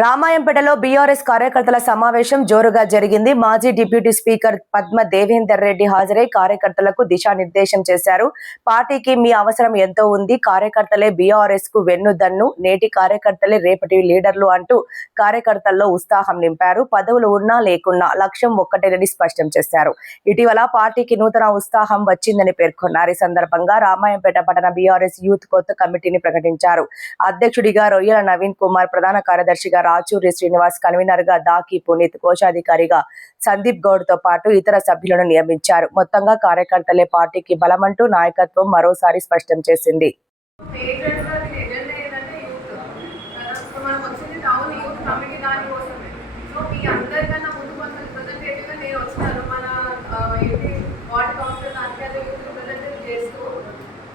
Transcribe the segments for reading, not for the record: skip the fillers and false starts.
రామాయంపేటలో BRS కార్యకర్తల సమావేశం జోరుగా జరిగింది. మాజీ డిప్యూటీ స్పీకర్ పద్మ దేవేందర్ రెడ్డి హాజరై కార్యకర్తలకు దిశానిర్దేశం చేశారు. పార్టీకి మీ అవసరం ఎంతో ఉంది, కార్యకర్తలే బీఆర్ఎస్ కు వెన్నుదన్ను, నేటి కార్యకర్తలే రేపటి లీడర్లు అంటూ కార్యకర్తల్లో ఉత్సాహం నింపారు. పదవులు ఉన్నా లేకున్నా లక్ష్యం ఒక్కటేనని స్పష్టం చేశారు. ఇటీవల పార్టీకి నూతన ఉత్సాహం వచ్చిందని పేర్కొన్నారు. ఈ సందర్భంగా రామాయంపేట పట్టణ బీఆర్ఎస్ యూత్ కొత్త కమిటీని ప్రకటించారు. అధ్యక్షుడిగా రొయ్యల నవీన్ కుమార్, ప్రధాన కార్యదర్శిగా రాచూరి శ్రీనివాస్, కన్వీనర్ గా దాకి పునీత్, కోశాధికారిగా సందీప్ గౌడ్ తో పాటు ఇతర సభ్యులను నియమించారు. మొత్తంగా కార్యకర్తలే పార్టీకి బలమంటూ నాయకత్వం మరోసారి స్పష్టం చేసింది.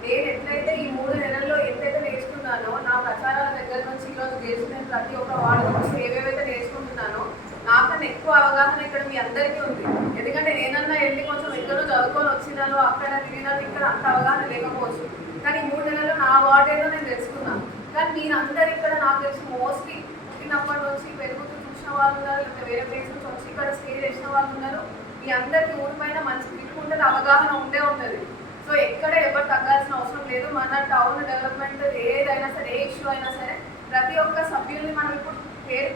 నేను ఎట్లయితే ఈ 3 నెలల్లో ఎంతైతే నేర్చుకున్నానో, నా ప్రచారాల దగ్గర నుంచి ఈరోజు చేసిన ప్రతి ఒక్క వార్డు నుంచి ఏవేవైతే నేర్చుకుంటున్నానో నాకన్నా ఎక్కువ అవగాహన ఇక్కడ మీ అందరికీ ఉంది. ఎందుకంటే నేనన్నా వెళ్ళి కొంచెం ఎక్కడో చదువుకొని వచ్చినాను, అక్కడ తిరిగినాను, ఇక్కడ అంత అవగాహన లేకపోవచ్చు. కానీ 3 నెలల్లో నా వార్డేలో నేను తెలుసుకున్నాను. కానీ మీరందరూ ఇక్కడ నాకు తెలిసి మోస్ట్లీ పుట్టినప్పటి నుంచి పెరుగుతూ చూసిన వాళ్ళు ఉన్నారు, లేకపోతే వేరే ప్లేస్ నుంచి వచ్చి ఇక్కడ స్టే చేసిన వాళ్ళు ఉన్నారు. మీ అందరికీ ఊరి పైన మంచి గ్రిప్ ఉంటుంది, అవగాహన ఉండే ఉంటుంది. సో ఎక్కడ ఎవరు తగ్గాల్సిన అవసరం లేదు. మన టౌన్ డెవలప్మెంట్ ఏదైనా సరే, ఏ ఇష్యూ అయినా సరే, ప్రతి ఒక్క సభ్యుల్ని మనం ఇప్పుడు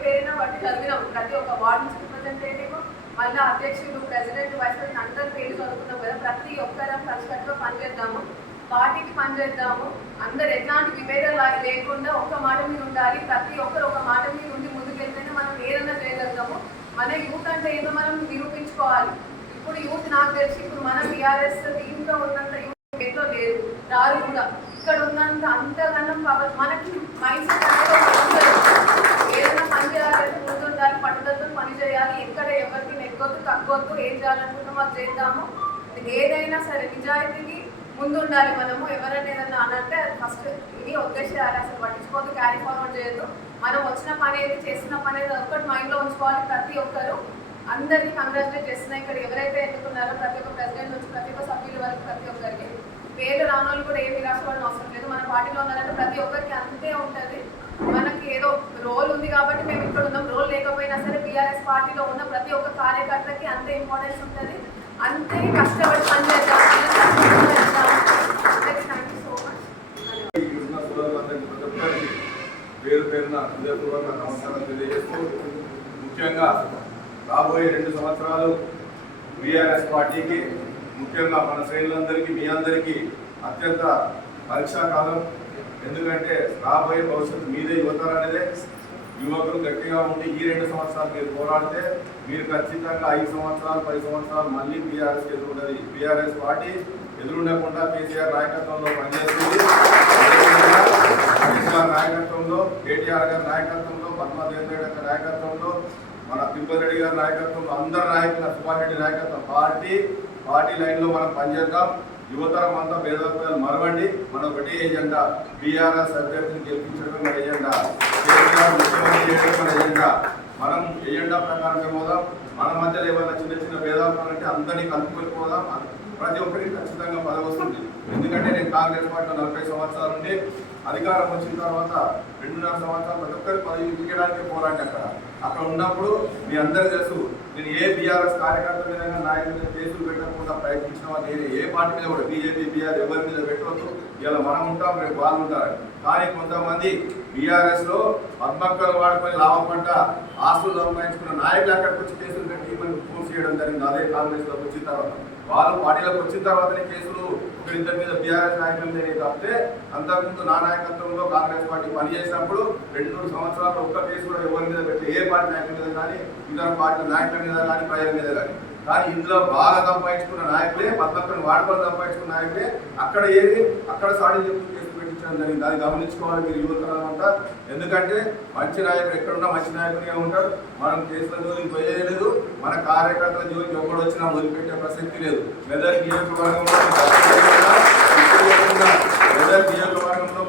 పేరున బట్టి చదివినాం. ప్రతి ఒక్క వార్డు నుంచి రిప్రజెంటేటివ్, మళ్ళీ అధ్యక్షుడు, ప్రెసిడెంట్, వైస్ ప్రెసిడెంట్ అందరి పేరు చదువుకున్నాం కదా. ప్రతి ఒక్కరం కలిసికట్టుగా పనిచేద్దాము, పార్టీకి పనిచేద్దాము. అందరు ఎట్లాంటి విభేదాలు లేకుండా ఒక్క మాట మీద ఉండాలి. ప్రతి ఒక్కరు ఒక మాట మీద ఉండి ముందుకెళ్తేనే మనం ఏదైనా చేయగలుగుతాము. మన యూత్ అంటే ఏదో మనం నిరూపించుకోవాలి. ఇప్పుడు యూత్ నాకు తెలిసి ఇప్పుడు మన టీఆర్ఎస్ దీంట్లో ఉన్నంత యూత్ ఎట్లో లేదు, రారు కూడా. ఇక్కడ ఉన్నంత అంతకన్నా పవర్ మనకి మైండ్ సెట్ అనేది ఏదైనా పని చేయాలంటే ముందు ఉండాలి, పట్టుదలతో పని చేయాలి. ఎక్కడ ఎవరికి నెగ్గొద్దు, తగ్గొద్దు, ఏం చేయాలనుకుంటామో అది చేద్దాము. ఏదైనా సరే నిజాయితీకి ముందు ఉండాలి. మనము ఎవరైనా ఏదైనా అనంటే అది ఫస్ట్ ఇది వదిలేసేయాలి, అసలు పట్టించుకోవద్దు, క్యారీ ఫార్వర్డ్ చేయొద్దు. మనం వచ్చిన పని ఏది, చేసిన పని ఏది ఒక్కటి మైండ్లో ఉంచుకోవాలి. ప్రతి ఒక్కరు అందరినీ కంగ్రాచులేట్ చేస్తున్నాయి. ఇక్కడ ఎవరైతే ఎన్నుకున్నారో ప్రతి ఒక్క ప్రెసిడెంట్ నుంచి ప్రతి ఒక్క సభ్యుల వరకు ప్రతి ఒక్కరికి పేరు రానోళ్ళు కూడా ఏమి రాసుకోవడం అవసరం లేదు. మన పార్టీలో ఉన్నారంటే ప్రతి ఒక్కరికి అంతే ఉంటుంది. మనకి ఏదో రోల్ ఉంది కాబట్టి మేము ఇక్కడ ఉన్నాం. రోల్ లేకపోయినా సరే బీఆర్ఎస్ పార్టీలో ఉన్న ప్రతి ఒక్క కార్యకర్తకి అంతే ఇంపార్టెన్స్ ఉంటుంది. అంతే కష్టపడి పనిచేద్దాం. Thank you so much. పేరు పేరున హృదయపూర్వక నమస్కారం తెలియజేస్తూ, ముఖ్యంగా రాబోయే 2 సంవత్సరాలు బీఆర్ఎస్ పార్టీకి, ముఖ్యంగా మన శ్రేణులందరికీ, మీ అందరికీ అత్యంత పరీక్షాకాలం. ఎందుకంటే రాబోయే భవిష్యత్తు మీదే, యువతరం అనేదే. యువకులు గట్టిగా ఉండి ఈ 2 సంవత్సరాలు మీరు పోరాడితే మీరు ఖచ్చితంగా 5 సంవత్సరాలు 10 సంవత్సరాలు మళ్ళీ బీఆర్ఎస్ ఎదురుంటుంది. బీఆర్ఎస్ పార్టీ ఎదురుండకుండా కేసీఆర్ నాయకత్వంలో పనిచేస్తుంది. కేసీఆర్ నాయకత్వంలో, కేటీఆర్ గారి నాయకత్వంలో, పద్మ దేవేందర్ గారి నాయకత్వంలో, మన తిరుపతి రెడ్డి గారి నాయకత్వంలో, అందరి నాయకుల, సుభాష్ రెడ్డి నాయకత్వం, పార్టీ లైన్లో మనం పనిచేద్దాం. యువతరం అంతా భేదభావాలు మరవండి. మన ఒకటే ఎజెండా, బీఆర్ఎస్ అభ్యర్థిని గెలిపించడం మన ఎజెండా, కేసీఆర్ ముఖ్యమంత్రి చేయడం మన ఎజెండా. మనం ఎజెండా ప్రకారంగా పోదాం. మన మధ్యలో ఏమైనా చిన్న చిన్న భేదాలు అంటే అందరినీ కలుపుకొని పోదాం. ప్రతి ఒక్కరికి ఖచ్చితంగా పదవి వస్తుంది. ఎందుకంటే నేను కాంగ్రెస్ పార్టీలో 40 సంవత్సరాల నుండి అధికారం వచ్చిన తర్వాత 2.5 సంవత్సరాలు ప్రతి ఒక్కరి పదవి ఇవ్వడానికే పోరాడి అక్కడ ఉన్నప్పుడు మీ అందరూ తెలుసు. నేను ఏ బీఆర్ఎస్ కార్యకర్త మీద, నాయకుల మీద కేసులు పెట్టకుండా ప్రయత్నించిన నేను ఏ పార్టీ మీద కూడా, బీజేపీ బీఆర్ ఎవరి మీద పెట్టవద్దు. ఇలా మనం ఉంటాం, రేపు వాళ్ళు ఉంటారు. కానీ కొంతమంది బీఆర్ఎస్లో పద్మక్కలు వాడుకొని లాభపడ్డ ఆస్తులు సంపాదించుకున్న నాయకులు అక్కడికి వచ్చి కేసులు పెట్టి మనకు పూర్తి చేయడం జరిగింది. అదే కాంగ్రెస్లోకి వచ్చిన తర్వాత, వాళ్ళు పార్టీలోకి వచ్చిన తర్వాతనే కేసులు ఒకరిద్దరి మీద బీఆర్ఎస్ నాయకుల మీద తప్పితే అంతకుముందు నా నాయకత్వంలో కాంగ్రెస్ పార్టీ పనిచేసినప్పుడు 2-3 సంవత్సరాలు ఒక్క కేసు కూడా ఎవరి మీద పెట్టి, ఏ పార్టీ నాయకుల మీద కానీ, ఇతర పార్టీ నాయకుల మీద కానీ, ప్రజల మీద కానీ ఇందులో బాగా సంపాదించుకున్న నాయకులే, పద్మక్కను వాడుకొని సంపాదించుకున్న నాయకులే అక్కడ సాటి చెప్తూ కేసులు పెట్టించడం జరిగింది. అది గమనించుకోవాలి మీరు యువతరం అంతా. ఎందుకంటే మంచి నాయకుడు ఎక్కడున్నా మంచి నాయకుడిగా ఉంటారు. మనం కేసుల జోలికి పోయేలేదు. మన కార్యకర్తల జోలికి ఎవరు వచ్చినా వదిలిపెట్టే ప్రసక్తి లేదు. మెదక్ నియోజకవర్గంలో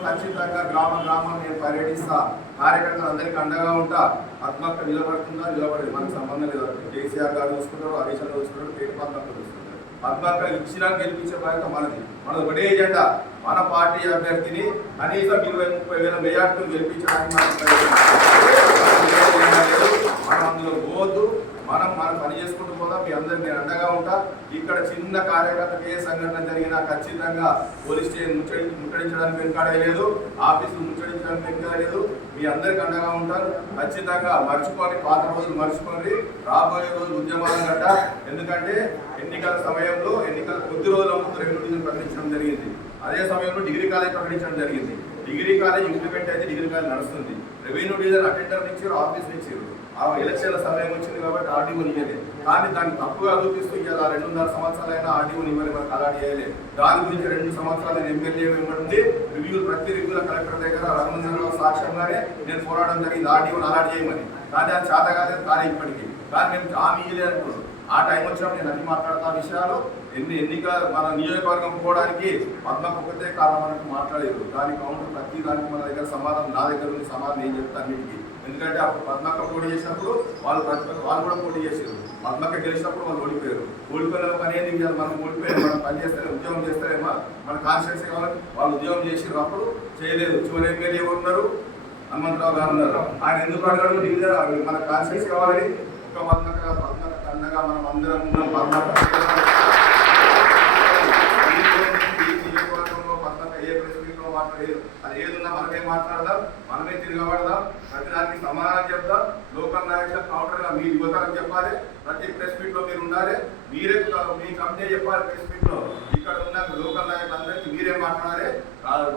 ఖచ్చితంగా గ్రామం నేను పర్యటిస్తా. కార్యకర్తలు అందరికీ అండగా ఉంటా. పద్మక్క నిలబడుతుందా, నిలబడేది మనకు సంబంధం లేదు. కేసీఆర్ గారు చూసుకుంటారు, హరీష్ గారు చూసుకుంటారు, పేరు పద్మక్క చూసుకుంటారు. పద్మక్క ఇచ్చినా గెలిపించే బాధ్యత మనది ఒకటే ఎజెండా. మన పార్టీ అభ్యర్థిని కనీసం 20-30 వేల మెజార్టీలు గెలిపించడానికి లేదు. మనం అందులో పోవద్దు. మనం పని చేసుకుంటూ పోదాం. మీ అందరికి నేను అండగా ఉంటా. ఇక్కడ చిన్న కార్యకర్తకి ఏ సంఘటన జరిగినా ఖచ్చితంగా పోలీస్ స్టేషన్ ముట్టడించడానికి వెనుకాడలేదు, ఆఫీసులు ముట్టడించడానికి వెనుకాడలేదు. మీ అందరికి అండగా ఉంటారు. ఖచ్చితంగా మర్చిపోండి, పాత రోజులు మర్చిపోండి. రాబోయే రోజు ఉద్యమాలు గడ్డ. ఎందుకంటే ఎన్నికల సమయంలో ఎన్నికల కొద్ది రోజుల ముందు రెవెన్యూ డివిజన్ ప్రకటించడం జరిగింది. అదే సమయంలో డిగ్రీ కాలేజ్ ప్రకటించడం జరిగింది. డిగ్రీ కాలేజ్ ఇంప్లిమెంట్ అయితే డిగ్రీ కాలేజ్ నడుస్తుంది. రెవెన్యూ డివిజన్ అటెండర్ ఇచ్చారు, ఆఫీస్ ఇచ్చారు. ఆ ఎలక్షన్ల సమయం వచ్చింది కాబట్టి ఆర్డీఓని ఇవ్వలేదు. కానీ దాన్ని తప్పుగా చూపిస్తూ ఇలా 2.5 సంవత్సరాలైనా ఆర్డీఓని ఇవ్వలేదు, మనకు అలాట్ చేయలేదు. దాని గురించి 2 సంవత్సరాలు ఎమ్మెల్యే ఇవ్వండి రివ్యూలు ప్రతి రివ్యూల కలెక్టర్ దగ్గర రఘునందనరావు సాక్ష్యంగానే నేను పోరాటం జరిగింది ఆర్డీఓని అలాట్ చేయమని. కానీ అది చేత కాలేదు. కానీ ఇప్పటికీ కానీ మేము హామీ ఇవ్వలేదు అనుకున్నాం. ఆ టైం వచ్చినప్పుడు నేను అన్ని మాట్లాడతా విషయాలు ఎన్నిక మన నియోజకవర్గం పోవడానికి పద్మకు ఒకటే కారణం మనకు మాట్లాడలేదు. దాని కౌంటర్ ప్రతి దానికి మన దగ్గర సమాధానం నా దగ్గర ఉంది. సమాధానం ఏం చెప్తాను అన్నిటికీ. ఎందుకంటే అప్పుడు పద్మక్క పోటీ చేసినప్పుడు వాళ్ళు కూడా పోటీ చేశారు. పద్మక్క గెలిచినప్పుడు వాళ్ళు ఓడిపోయారు. ఓడిపోయిన పని ఏంది, మనం ఓడిపోయారు. మనం పని చేస్తే ఉద్యోగం చేస్తారేమో మన కాన్స్టిట్యూన్సీ కావాలి. వాళ్ళు ఉద్యోగం చేసి అప్పుడు చేయలేదు. చివరి ఎమ్మెల్యే ఉన్నారు, హనుమంతరావు గారు ఉన్నారు. ఆయన ఎందుకు అడగడం డివిజన్ మన కాన్స్టిట్యూన్సీ కావాలని ఒక పద్మక్క అండగా మనం అందరం ఉన్నాం. పద్మక్క ఏ ప్రెసిడెంట్లో మాట్లాడేది అది ఏదున్నా మనమే మాట్లాడదాం, మనమే తిరగబడదాం, ప్రతి దానికి సమాధానం చెప్దాం. లోకల్ నాయకులకు కౌంటర్గా మీ యువతలకు చెప్పాలి. ప్రతి ప్రెస్ మీట్ లో మీరు ఉండాలి. మీరే మీ కమిటీ చెప్పాలి. ప్రెస్ మీట్ లో ఇక్కడ ఉన్న లోకల్ నాయకులందరికీ మీరే మాట్లాడాలి.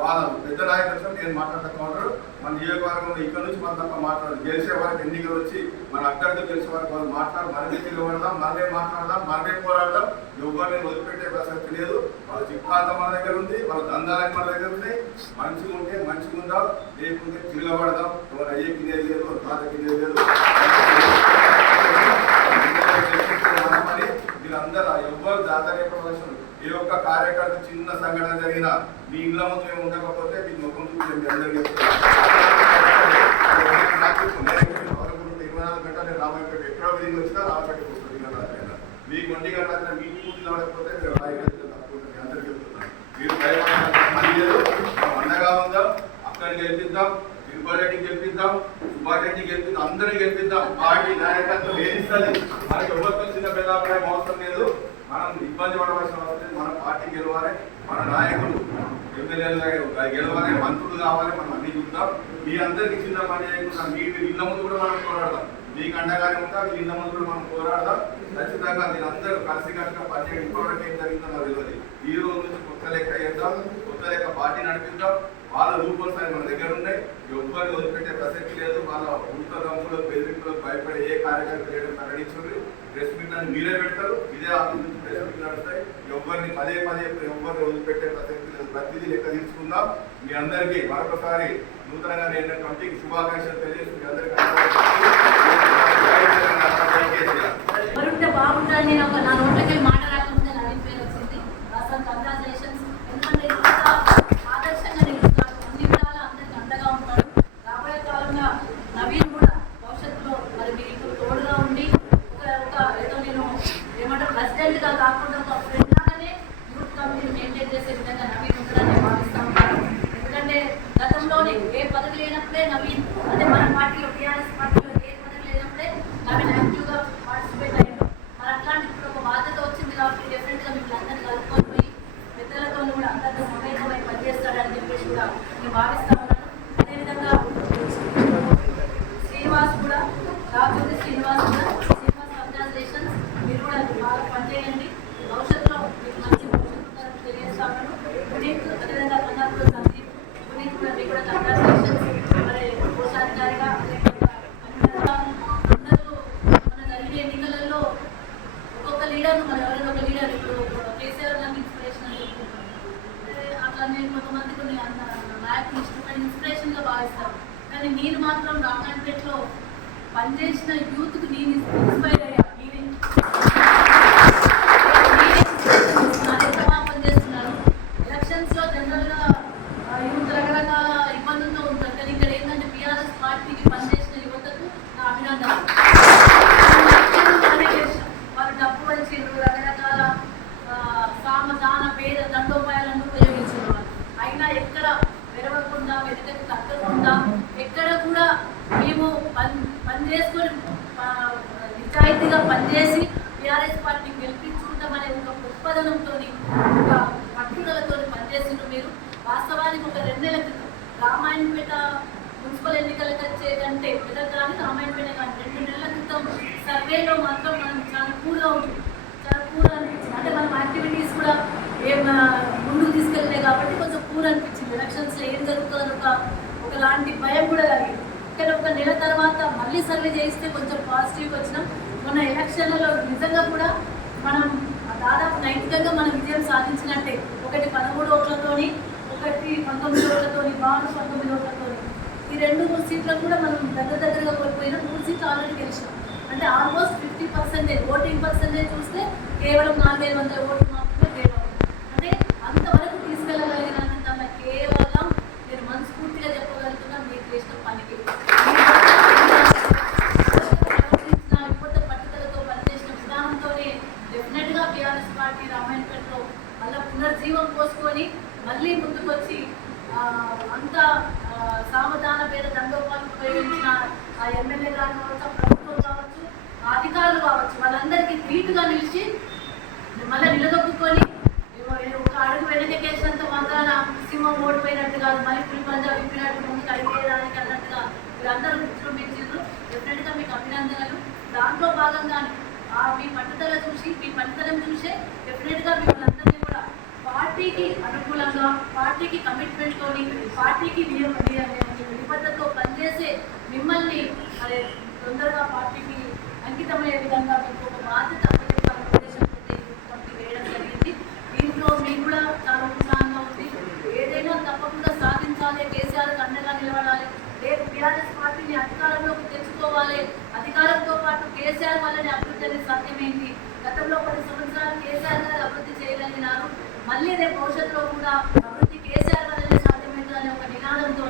వాళ్ళ పెద్ద నాయకులు నేను మాట్లాడతా కౌంటర్ మన నియోజకవర్గంలో ఇక్కడ నుంచి మన తప్ప మాట్లాడాలి. గెలిచే వారికి ఎన్నికలు వచ్చి మన అభ్యర్థులు గెలిచే వారికి వాళ్ళు మనమే తిరగబడదాం, మనమే మాట్లాడదాం, మనమే పోరాడదాం. ఎవరిని వదిలిపెట్టే ప్రసక్తి లేదు. వాళ్ళ చిక్కాంతం మన దగ్గర ఉంది, వాళ్ళ దందాలని మన దగ్గర ఉన్నాయి. మంచిగా ఉంటే మంచిగా ఉందాం, లేకుంటే తిరగబడదాం. ఎవరు అయ్యేకి లేదు, తాతకి లేదు. మీరందరూ ఎవ్వరు దాతనే ప్రదర్శన ఏ ఒక్క కార్యకర్త చిన్న సంఘటన జరిగినా మీ ఇళ్ళ ముందు మేము ఉండకపోతే మీ ముఖం చూసి మీ అందరికీ 24 గంటలు రామాయపేట ఎక్కడో తిరిగి వచ్చినా రామాయపేటకి వస్తుంది. మీకు 1 గంట మీ పూర్తి లేకపోతే మీరు మీ అందరికీ చెప్తున్నాను. మీరు భయపడలేదు, మనం అండగా ఉందాం. అక్కడిని గెలిపిద్దాం, తిరుపతిరెడ్డికి గెలిపిద్దాం, సుబ్బారెడ్డికి గెలిపిద్దాం, అందరినీ గెలిపిద్దాం. పార్టీ నాయకత్వం ఏదిస్తుంది. మనకి ఎవరితో చిన్న భేదాభిప్రాయం అవసరం లేదు. మనం ఇబ్బంది పడవలసిన అవసరం లేదు. మన పార్టీ గెలవాలి, మన నాయకులు ఎమ్మెల్యేలు గెలవాలి, మంత్రులు కావాలి. మనం అన్ని చూద్దాం. మీ అందరికీ చిన్న పని చేయకుండా మీ ఇళ్ళ ముందు కూడా మనం పోరాడదాం. మీకు అండగానే ఉంటా. మీ ఇళ్ళ ముందు కూడా మనం పోరాడదాం. ఖచ్చితంగా మీరు అందరూ కలిసికట్టుగా పనిచేయండి. ఇప్పటివరకు ఏం జరిగిందో నాకు తెలియదు. ఈ రోజు నుంచి కొత్త లెక్క చేద్దాం, కొత్త లెక్క పార్టీ నడిపిద్దాం. వాళ్ళ రూపల్స్ అని మన దగ్గర ఉన్నాయి. ఎవ్వరిని వదిలిపెట్టే ప్రసక్తి లేదు. వాళ్ళ ఉత్తరంలో బెదిరింపులకు భయపడే ఏ కార్యకర్త చేయడం ప్రకటించుంది. ప్రెస్ మీట్ అని మీరే పెడతారు. ఇదే ఆఫీస్ నుంచి ప్రెస్ మీట్ నడుస్తాయి. ఎవరిని పదే ఎవరిని వదిలిపెట్టే ప్రసక్తి లేదు. ప్రతిదీ లెక్క తీసుకుందాం. మీ అందరికీ మరొకసారి నూతనంగా నేను కమిటీకి శుభాకాంక్షలు తెలియజేసి మీ అందరికీ బాగుంటుంది. నా నోట్లకి మాట రాకుండా నవీన్ పేరు వచ్చింది. అసలు కంగ్రాచులేషన్స్. ఎందుకంటే ఆదర్శంగా నిలుస్తాడు, అన్ని విధాలా అందరికి అండగా ఉంటాడు. రాబోయే కాలంలో నవీన్ కూడా భవిష్యత్తులో మరి మీకు తోడుగా ఉండి ఏదో నేను ఏమంటారు ప్రెసిడెంట్గా కాకుండా ఒక ఫ్రెండ్ లాగానే యూత్ కమిటీని మెయింటైన్ చేసే విధంగా నవీన్ ఉంటాడని భావిస్తూ ఉంటాను. ఎందుకంటే గతంలోనే ఏ పదవి లేనప్పుడే నవీన్ అంటే మన పార్టీలో టీఆర్ఎస్ పార్టీలో ఏ పదవి లేనప్పుడే నవీన్ యాక్టివ్గా పార్టిసిపేట్ అయ్యాడు. మరి అట్లాంటి ఇప్పుడు ఒక బాధ్యత వచ్చింది కాబట్టి డెఫినెట్గా మీకు అందరినీ కలుపుకొని పోయి పెద్దలతో కూడా అందరితో సమేతమై పనిచేస్తాడని చెప్పేసి కూడా నేను భావిస్తా ఉన్నాను. అదేవిధంగా శ్రీనివాస్ కూడా రాకపోతే శ్రీనివాస్ కంగ్రాచులేషన్స్. మీరు కూడా బాగా పనిచేయండి. భవిష్యత్తులో మీకు మంచి భవిష్యత్తు తెలియజేస్తా ఉన్నాను. పునీత్ అదేవిధంగా కన్నాపూర్ సందీప్ పునీత్ కూడా మీకు కూడా కంగ్రాచులేషన్స్. మరి కోశాధికారిగా అందరూ మన జరిగే ఎన్నికలలో ఒక్కొక్క లీడర్ను మనం ఎవరైనా ఒక లీడర్ ఇప్పుడు కేసీఆర్ గారికి ఇన్స్పిరేషన్ అని చెప్పుకుంటాం. అట్లా నేను కొంతమంది కొన్ని నాయకులు ఇన్స్పిరేషన్గా భావిస్తాను. కానీ నేను మాత్రం రామాయణపేటలో పనిచేసిన యూత్కి నేను ఇన్స్పైర్ అయ్యా. ఎంత బాగా పనిచేస్తున్నాను. ఎలక్షన్స్లో జనరల్గా యూత్ రకరకాల ఇబ్బందులతో ఉంటారు. కానీ ఇక్కడ ఏంటంటే టీఆర్ఎస్ పార్టీకి పనిచేసిన యువతకు నా అభినందన. వాళ్ళు డబ్బు వచ్చిండ్రు, రకరకాల సామధాన పేద దండోపాయాలను ఉపయోగించిన వాళ్ళు. అయినా ఎక్కడ వెరవకుండా వెనుకకు తగ్గకుండా ఎక్కడ కూడా మేము వేసుకొని నిజాయితీగా పనిచేసి టీఆర్ఎస్ పార్టీని గెలిపించుకుంటామనే ఒక దృక్పథంతో ఒక పట్టుదలతో పనిచేసిండ్రు మీరు. వాస్తవానికి ఒక 2 నెలల క్రితం రామాయణపేట మున్సిపల్ ఎన్నికలకు వచ్చే కంటే కానీ రామాయణపేట కానీ 2 నెలల క్రితం సర్వేలో మాత్రం మనం చాలా కూల్గా ఉంటుంది, చాలా కూల్ అనిపించింది. అంటే మనం యాక్టివిటీస్ కూడా ఏం ముందుకు తీసుకెళ్ళలేదు కాబట్టి కొంచెం కూల్ అనిపించింది. ఎలక్షన్స్లో ఏం జరుగుతుందని ఒకలాంటి భయం కూడా కలిగింది. కానీ ఒక నెల తర్వాత మళ్ళీ సర్వే చేయిస్తే కొంచెం పాజిటివ్గా వచ్చినాం. మొన్న ఎలక్షన్లలో నిజంగా కూడా మనం దాదాపు నైతికంగా మనం విజయం సాధించినట్టే. ఒకటి 13 ఓట్లతోని, ఒకటి 19 ఓట్లతోని, బాను 19 ఓట్లతోని. ఈ 2 సీట్లను కూడా మనం దగ్గరగా కోల్పోయినా 3 సీట్లు ఆల్రెడీ గెలిచినాం. అంటే ఆల్మోస్ట్ 50% ఓటింగ్ పర్సెంటేజ్ చూస్తే కేవలం 4500 ఓట్లు మాత్రమే తేడా ఉంది. అంటే అంతవరకు తీసుకెళ్ళగలిగినంత కేవలం నేను మనస్ఫూర్తిగా చెప్పగలుగుతున్నా మీరు చేసిన పనికి. పట్టుదలతో పనిచేసిన విధానంతోనే డెఫినెట్గా టీఆర్ఎస్ పార్టీ రామాయణపేటలో మళ్ళీ పునర్జీవం పోసుకొని మళ్ళీ ముందుకొచ్చి అంత సావధాన పేద దండోపాలు ఉపయోగించిన ఆ ఎమ్మెల్యే గారు కావచ్చు, ప్రభుత్వం కావచ్చు, అధికారులు కావచ్చు, వాళ్ళందరికీ ధీటుగా నిలిచి మళ్ళీ నిలదొక్కుని ఒక అడుగు వెనకేసినంత మాత్రాన సింహం ఓడిపోయినట్టు కాదు, మళ్ళీ పులి పంజా విప్పినట్టు ముందుకు అడిగేయడానికి అన్నట్టుగా మీరందరూ విజృంభించారు. డెఫినెట్గా మీకు అభినందనలు. దాంట్లో భాగంగానే మీ పట్టుదల చూసి, మీ పనితనం చూసే డెఫినెట్గా మిమ్మల్ని అందరినీ కూడా పార్టీకి అనుకూలంగా, పార్టీకి కమిట్మెంట్తోని, పార్టీకి నిబద్ధతతో పనిచేసే మిమ్మల్ని తొందరగా పార్టీకి అంకితమయ్యే విధంగా మీకు ఒక బాధ్యత అప్పచెప్పాలనే ఉద్దేశంతో కమిటీ వేయడం జరిగింది. దీంట్లో మీకు కూడా చాలా ఉత్సాహంగా ఉంది. ఏదైనా తప్పకుండా సాధించాలి, కేసీఆర్కి అండగా నిలబడాలి, రేపు టీఆర్ఎస్ పార్టీని అధికారంలోకి తెచ్చుకోవాలి, అధికారంతో పాటు కేసీఆర్ వల్లనే అభివృద్ధి అనేది సాధ్యమైంది. గతంలో 10 సంవత్సరాలు కేసీఆర్ గారు అభివృద్ధి చేయగలిగినారు, మళ్ళీ రేపు భవిష్యత్తులో కూడా అభివృద్ధి కేసీఆర్ వల్లనే సాధ్యమైంది అనే ఒక నినాదంతో